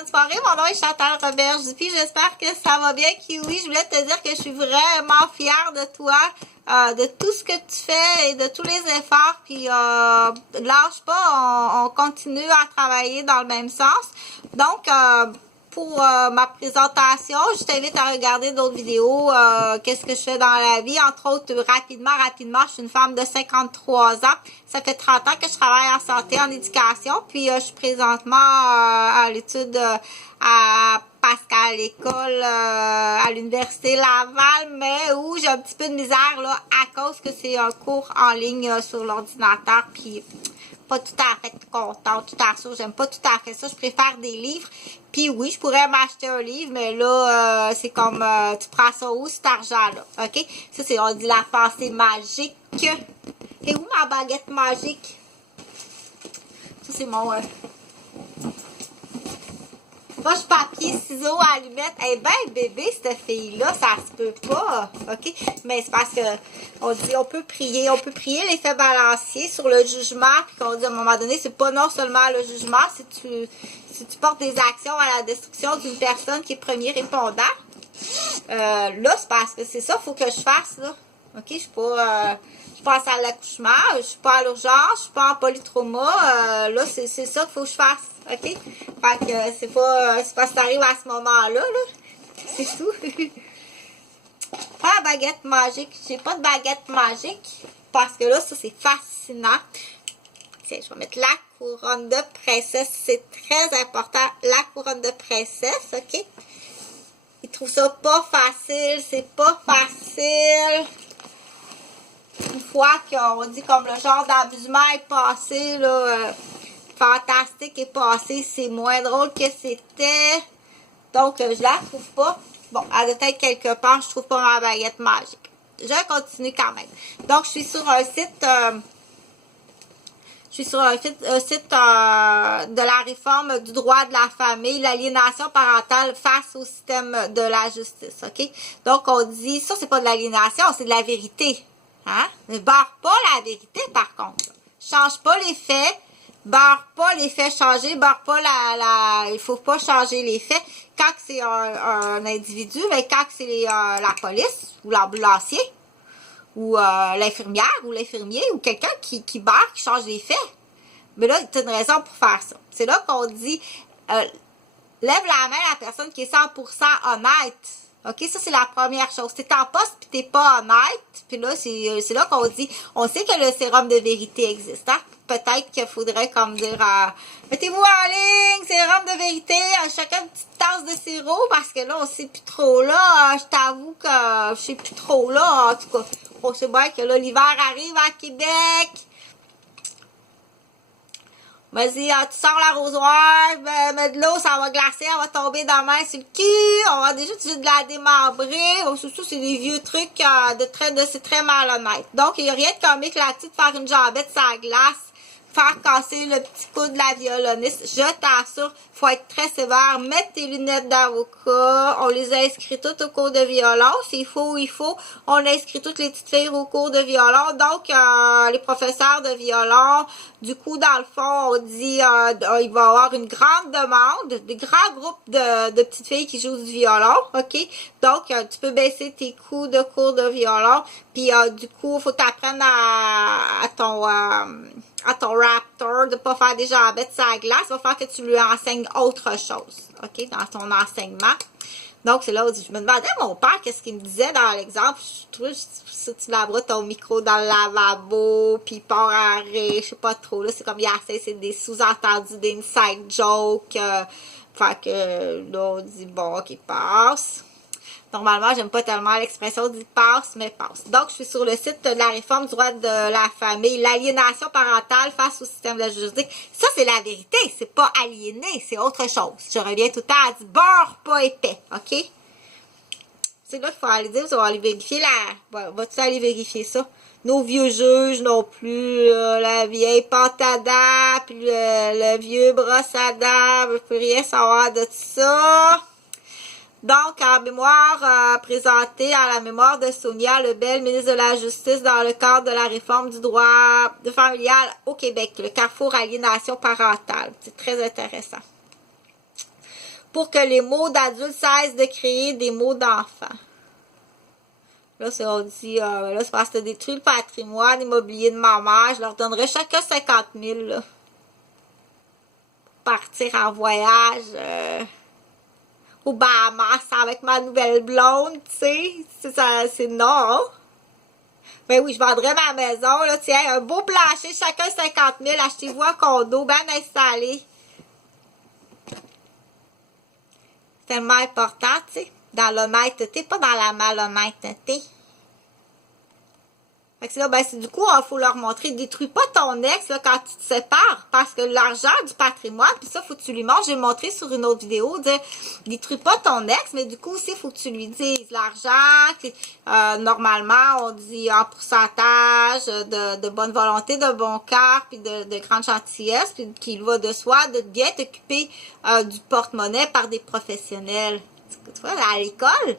bonne soirée. Mon nom est Chantal Robert-Juppy. J'espère que ça va bien, Kiwi. Je voulais te dire que je suis vraiment fière de toi, de tout ce que tu fais et de tous les efforts. Puis, lâche pas, on continue à travailler dans le même sens. Donc, pour ma présentation, je t'invite à regarder d'autres vidéos, qu'est-ce que je fais dans la vie. Entre autres, rapidement, je suis une femme de 53 ans. Ça fait 30 ans que je travaille en santé, en éducation. Puis, je suis présentement à l'étude à Pascal, l'école à l'Université Laval, mais où j'ai un petit peu de misère là à cause que c'est un cours en ligne sur l'ordinateur. Puis, pas tout à fait contente, tout à fait, j'aime pas tout à fait ça, je préfère des livres. Puis oui, je pourrais m'acheter un livre, mais là, c'est comme, tu prends ça où, cet argent-là, ok? Ça, c'est, on dit la pensée magique. Et où ma baguette magique? Ça, c'est mon... Roche, papier, ciseaux, allumettes. Eh ben, bébé, cette fille-là, ça se peut pas. OK? Mais c'est parce que on dit on peut prier l'effet balancier sur le jugement. Puis qu'on dit à un moment donné, c'est pas non seulement le jugement, si tu portes des actions à la destruction d'une personne qui est premier répondant. Là, c'est parce que c'est ça, faut que je fasse, là. OK? Je suis pas en salle d'accouchement, je suis pas à l'urgence, je suis pas en polytrauma. Là, c'est ça qu'il faut que je fasse. OK? Fait que c'est pas si ça arrive à ce moment-là, là. C'est tout. Pas la baguette magique. J'ai pas de baguette magique. Parce que là, ça, c'est fascinant. Tiens, je vais mettre la couronne de princesse. C'est très important. La couronne de princesse, OK? Ils trouvent ça pas facile. C'est pas facile. Une fois qu'on dit comme le genre d'amusement est passé, là, fantastique est passé, c'est moins drôle que c'était. Donc, je la trouve pas. Bon, elle doit être quelque part, je trouve pas ma baguette magique. Je continue quand même. Donc, je suis sur un site... de la réforme du droit de la famille, l'aliénation parentale face au système de la justice, OK? Donc, on dit, ça, c'est pas de l'aliénation, c'est de la vérité. Hein? Ne barre pas la vérité, par contre. Change pas les faits. Barre pas les faits changer. Barre pas il faut pas changer les faits. Quand c'est un individu, mais quand c'est la police ou l'ambulancier ou l'infirmière ou l'infirmier ou quelqu'un qui barre, qui change les faits. Mais là, tu as une raison pour faire ça. C'est là qu'on dit lève la main à la personne qui est 100% honnête. OK, ça, c'est la première chose. T'es en poste pis t'es pas honnête. Puis là, c'est là qu'on dit, on sait que le sérum de vérité existe, hein? Peut-être qu'il faudrait comme dire, mettez-vous en ligne, sérum de vérité, chacun une petite tasse de sirop, parce que là, on sait plus trop là. Je t'avoue que je sais plus trop là. En tout cas, on sait bien que là, l'hiver arrive à Québec. Vas-y, tu sors l'arrosoir, mets de l'eau, ça va glacer, on va tomber dans la main sur le cul, on va déjà de la démembrer. Surtout, c'est des vieux trucs c'est très malhonnête. Donc, il n'y a rien de comique là-dessus de faire une jambette sur la glace, faire casser le petit coude de la violoniste. Je t'assure, faut être très sévère. Mets tes lunettes d'avocat. On les a inscrites toutes au cours de violon. Il faut. On a inscrit toutes les petites filles au cours de violon. Donc, les professeurs de violon, du coup, dans le fond, on dit il va y avoir une grande demande, des grands groupes de petites filles qui jouent du violon, OK? Donc, tu peux baisser tes coûts de cours de violon. Puis, du coup, il faut t'apprendre à ton raptor de pas faire des jambettes sur la glace. Il va falloir que tu lui enseignes autre chose, OK? Dans ton enseignement. Donc, c'est là où je me demandais, mon père, qu'est-ce qu'il me disait dans l'exemple. Je trouve que tu laveras ton micro dans le lavabo, puis il part à rire, je sais pas trop. Là, c'est comme il essaie, c'est des sous-entendus, des inside jokes. Fait que là, on dit, bon, OK, passe. Normalement, j'aime pas tellement l'expression dit passe, mais passe. Donc, je suis sur le site de la réforme du droit de la famille, l'aliénation parentale face au système de la juridique. Ça, c'est la vérité. C'est pas aliéné, c'est autre chose. Je reviens tout le temps à dire beurre pas épais, OK? C'est là qu'il faut aller dire, on va aller vérifier vas-tu aller vérifier ça? Nos vieux juges non plus, la vieille pâte à dents, puis le vieux brosse à dents, je veux plus rien savoir de ça. Donc, en mémoire présentée à la mémoire de Sonia Lebel, ministre de la Justice, dans le cadre de la réforme du droit familial au Québec, le carrefour aliénation parentale. C'est très intéressant. pour que les mots d'adultes cessent de créer des mots d'enfants. Là, on dit, là, c'est parce que tu as détruit le patrimoine immobilier de ma mère. Je leur donnerais chacun 50 000, là. Pour partir en voyage au Bahamas avec ma nouvelle blonde, tu sais. C'est non. Ben oui, je vendrais ma maison, là. Tiens, un beau plancher, chacun 50 000. Achetez-vous un condo bien installé. C'est tellement important, tu sais. Dans l'honnêteté, pas dans la malhonnêteté. Fait que là, ben, du coup, il faut leur montrer, détruis pas ton ex là, quand tu te sépares, parce que l'argent du patrimoine, puis ça, faut que tu lui montres. J'ai montré sur une autre vidéo, dire, détruis pas ton ex, mais du coup aussi, il faut que tu lui dises l'argent, normalement, on dit en pourcentage de bonne volonté, de bon cœur, puis de grande gentillesse, puis qu'il va de soi de bien t'occuper du porte-monnaie par des professionnels. Tu vois, à l'école,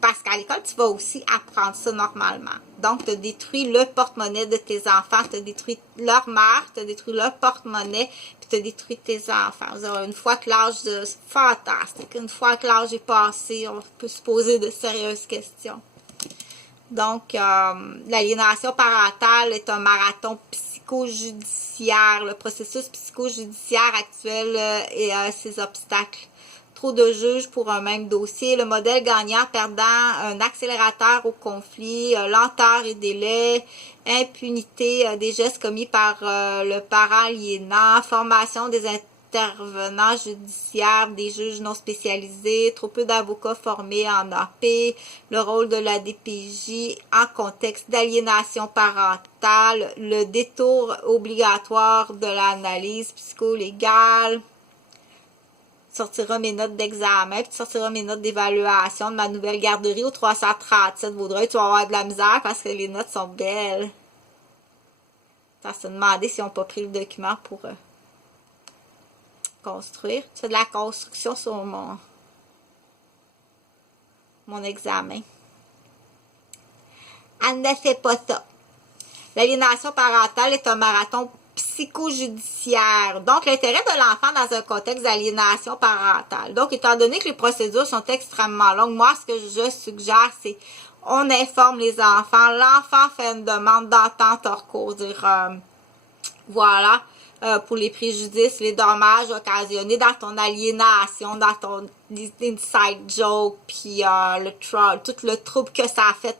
parce qu'à l'école, tu vas aussi apprendre ça normalement. Donc, tu as détruit le porte-monnaie de tes enfants, tu as détruit leur mère, tu as détruit leur porte-monnaie, puis tu as détruit tes enfants. Une fois que l'âge de... C'est fantastique. Une fois que l'âge est passé, on peut se poser de sérieuses questions. Donc, l'aliénation parentale est un marathon psychojudiciaire. Le processus psychojudiciaire actuel et ses obstacles. Trop de juges pour un même dossier, le modèle gagnant perdant un accélérateur au conflit, lenteur et délai, impunité des gestes commis par le parent aliénant, formation des intervenants judiciaires, des juges non spécialisés, trop peu d'avocats formés en AP, le rôle de la DPJ en contexte d'aliénation parentale, le détour obligatoire de l'analyse psycholégale, sortira mes notes d'examen, puis tu sortiras mes notes d'évaluation de ma nouvelle garderie au 337 Vaudreuil. Tu vas avoir de la misère parce que les notes sont belles. Tu vas se demander s'ils n'ont pas pris le document pour construire. Tu fais de la construction sur mon examen. Elle ne fait pas ça. L'aliénation parentale est un marathon psychojudiciaire. Donc, l'intérêt de l'enfant dans un contexte d'aliénation parentale. Donc, étant donné que les procédures sont extrêmement longues, moi, ce que je suggère, c'est on informe les enfants. L'enfant fait une demande d'entente hors cours. Voilà, pour les préjudices, les dommages occasionnés dans ton aliénation, dans ton inside joke, puis tout le trouble que ça a fait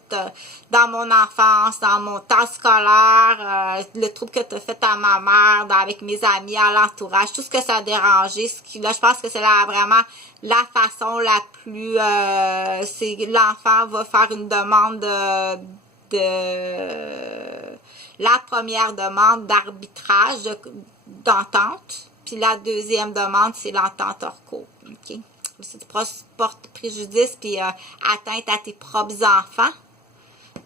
dans mon enfance, dans mon temps scolaire, le trouble que tu as fait à ma mère, avec mes amis, à l'entourage, tout ce que ça a dérangé. Là, je pense que c'est vraiment la façon la plus... c'est l'enfant va faire une demande la première demande d'arbitrage, d'entente, puis la deuxième demande, c'est l'entente hors cours. OK? Si tu portes préjudice puis atteinte à tes propres enfants,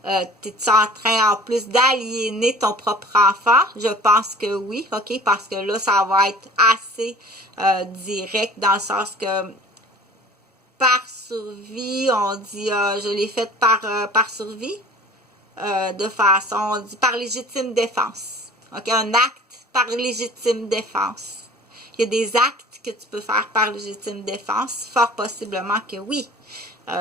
t'es-tu en train en plus d'aliéner ton propre enfant? Je pense que oui, OK? Parce que là, ça va être assez direct dans le sens que par survie, on dit je l'ai fait par survie. De façon, on dit par légitime défense. OK? Un acte par légitime défense. Il y a des actes que tu peux faire par légitime défense. Fort possiblement que oui.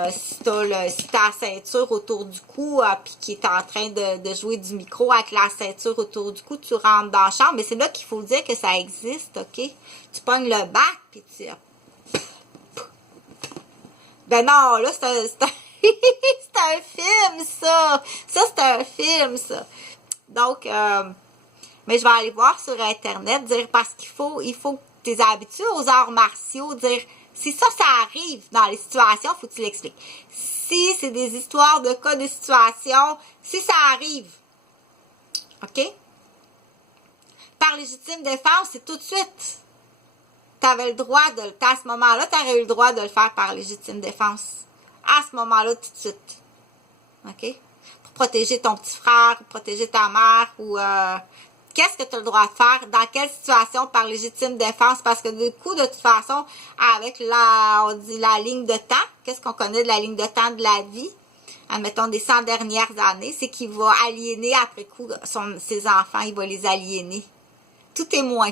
Si tu as la ceinture autour du cou, puis qui est en train de jouer du micro avec la ceinture autour du cou, tu rentres dans la chambre. Mais c'est là qu'il faut dire que ça existe. OK? Tu pognes le bac, puis tu... Ben non, là, c'est un c'est un film, ça. Ça, c'est un film, ça. Donc, mais je vais aller voir sur Internet, dire, parce qu'il faut que tu es habitué aux arts martiaux, dire, si ça arrive dans les situations, faut que tu l'expliques. Si c'est des histoires de cas de situation, si ça arrive, OK? Par légitime défense, c'est tout de suite. Tu avais le droit à ce moment-là, tu aurais eu le droit de le faire par légitime défense. À ce moment-là, tout de suite. OK? Pour protéger ton petit frère, pour protéger ta mère, ou qu'est-ce que tu as le droit de faire? Dans quelle situation par légitime défense? Parce que du coup, de toute façon, avec on dit la ligne de temps, qu'est-ce qu'on connaît de la ligne de temps de la vie? Admettons, des 100 dernières années, c'est qu'il va aliéner après coup ses enfants, il va les aliéner. Tout témoin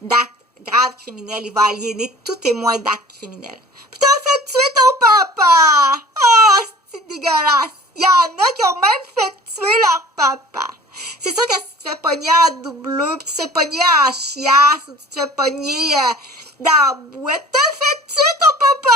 d'acte grave criminel, il va aliéner tout témoin d'actes criminels. Puis t'as fait tuer ton papa! Oh, c'est dégueulasse! Il y en a qui ont même fait tuer leur papa. C'est sûr que si tu te fais pogner en doubleux, puis tu te fais pogner en chiasse, ou tu te fais pogner dans la boîte, t'as fait tuer ton papa!